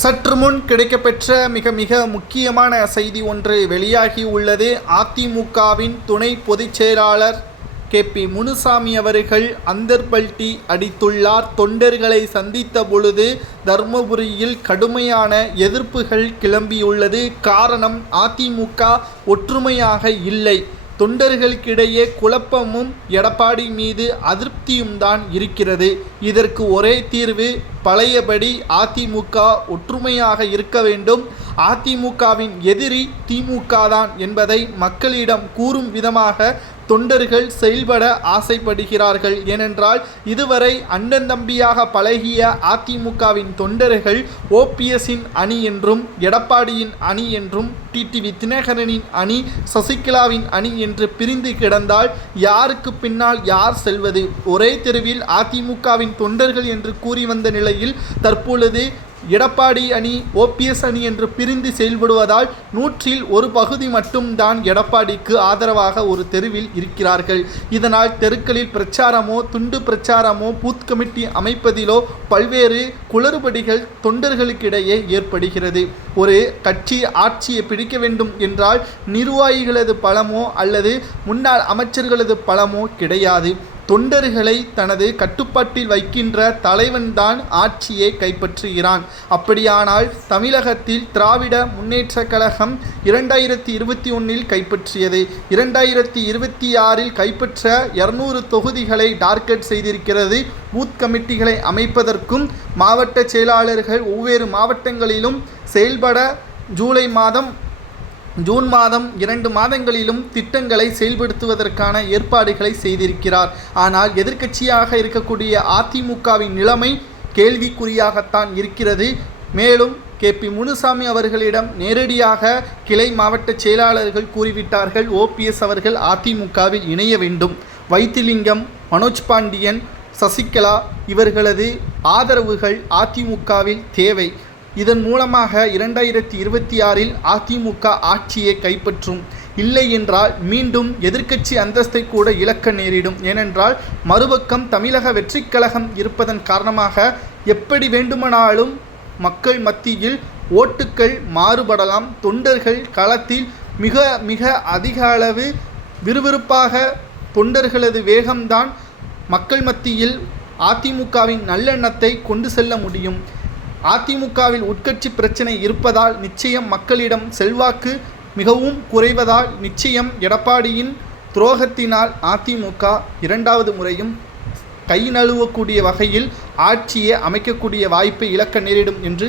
சற்று முன் கிடைக்கப்பெற்ற மிக மிக முக்கியமான செய்தி ஒன்று வெளியாகி உள்ளது. அதிமுகவின் துணை பொதுச் செயலாளர் கே. பி. முனுசாமி அவர்கள் அந்தர்பல்டி அடித்துள்ளார். தொண்டர்களை சந்தித்த பொழுது தர்மபுரியில் கடுமையான எதிர்ப்புகள் கிளம்பியுள்ளது. காரணம் அதிமுக ஒற்றுமையாக இல்லை. தொண்டர்களுக்கிடையே குழப்பமும் எடப்பாடி மீது அதிருப்தியும் தான் இருக்கிறது. இதற்கு ஒரே தீர்வு பழையபடி அதிமுக ஒற்றுமையாக இருக்க வேண்டும். அதிமுகவின் எதிரி திமுக தான் என்பதை மக்களிடம் கூறும் விதமாக தொண்டர்கள் செயல்பட ஆசைப்படுகிறார்கள். ஏனென்றால் இதுவரை அண்ணன் தம்பியாக பழகிய அதிமுகவின் தொண்டர்கள் ஓபிஎஸ்ஸின் அணி என்றும் எடப்பாடியின் அணி என்றும் டிடிவி தினகரனின் அணி சசிகலாவின் அணி என்று பிரிந்து கிடந்தால் யாருக்கு பின்னால் யார் செல்வது? ஒரே தெருவில் அதிமுகவின் தொண்டர்கள் என்று கூறி வந்த நிலையில் தற்பொழுது எடப்பாடி அணி ஓபிஎஸ் அணி என்று பிரிந்து செயல்படுவதால் நூற்றில் ஒரு பகுதி மட்டும்தான் எடப்பாடிக்கு ஆதரவாக ஒரு தெருவில் இருக்கிறார்கள். இதனால் தெருக்களில் பிரச்சாரமோ துண்டு பிரச்சாரமோ பூத் கமிட்டி அமைப்பதிலோ பல்வேறு குளறுபடிகள் தொண்டர்களுக்கிடையே ஏற்படுகிறது. ஒரு கட்சி ஆட்சியை பிடிக்க வேண்டும் என்றால் நிர்வாகிகளது பலமோ அல்லது முன்னாள் அமைச்சர்களது பலமோ கிடையாது. தொண்டர்களை தனது கட்டுப்பாட்டில் வைக்கின்ற தலைவன்தான் ஆட்சியை கைப்பற்றுகிறான். அப்படியானால் தமிழகத்தில் திராவிட முன்னேற்ற கழகம் இரண்டாயிரத்தி இருபத்தி ஒன்றில் கைப்பற்றியது. இரண்டாயிரத்தி இருபத்தி ஆறில் கைப்பற்ற இருநூறு தொகுதிகளை டார்கெட் செய்திருக்கிறது. பூத் கமிட்டிகளை அமைப்பதற்கும் மாவட்ட செயலாளர்கள் ஒவ்வொரு மாவட்டங்களிலும் செயல்பட ஜூலை மாதம் ஜூன் மாதம் இரண்டு மாதங்களிலும் திட்டங்களை செயல்படுத்துவதற்கான ஏற்பாடுகளை செய்திருக்கிறார். ஆனால் எதிர்க்கட்சியாக இருக்கக்கூடிய அதிமுகவின் நிலைமை கேள்விக்குறியாகத்தான் இருக்கிறது. மேலும் கே. பி. முனுசாமி அவர்களிடம் நேரடியாக கிளை மாவட்ட செயலாளர்கள் கூறிவிட்டார்கள். ஓபிஎஸ் அவர்கள் அதிமுகவில் இணைய வேண்டும். வைத்திலிங்கம் மனோஜ் பாண்டியன் சசிகலா இவர்களது ஆதரவுகள் அதிமுகவில் தேவை. இதன் மூலமாக இரண்டாயிரத்தி இருபத்தி ஆறில் அதிமுக ஆட்சியை கைப்பற்றும். இல்லை என்றால் மீண்டும் எதிர்க்கட்சி அந்தஸ்தை கூட இழக்க நேரிடும். ஏனென்றால் மறுபக்கம் தமிழக வெற்றிக் கழகம் இருப்பதன் காரணமாக எப்படி வேண்டுமானாலும் மக்கள் மத்தியில் ஓட்டுக்கள் மாறுபடலாம். தொண்டர்கள் களத்தில் மிக மிக அதிக அளவு விறுவிறுப்பாக தொண்டர்களது வேகம்தான் மக்கள் மத்தியில் அதிமுகவின் நல்லெண்ணத்தை கொண்டு செல்ல முடியும். அதிமுகவில் உட்கட்சி பிரச்சனை இருப்பதால் நிச்சயம் மக்களிடம் செல்வாக்கு மிகவும் குறைவதால் நிச்சயம் எடப்பாடியின் துரோகத்தினால் அதிமுக இரண்டாவது முறையும் கை நழுவக்கூடிய வகையில் ஆட்சியை அமைக்கக்கூடிய வாய்ப்பை இழக்க நேரிடும் என்று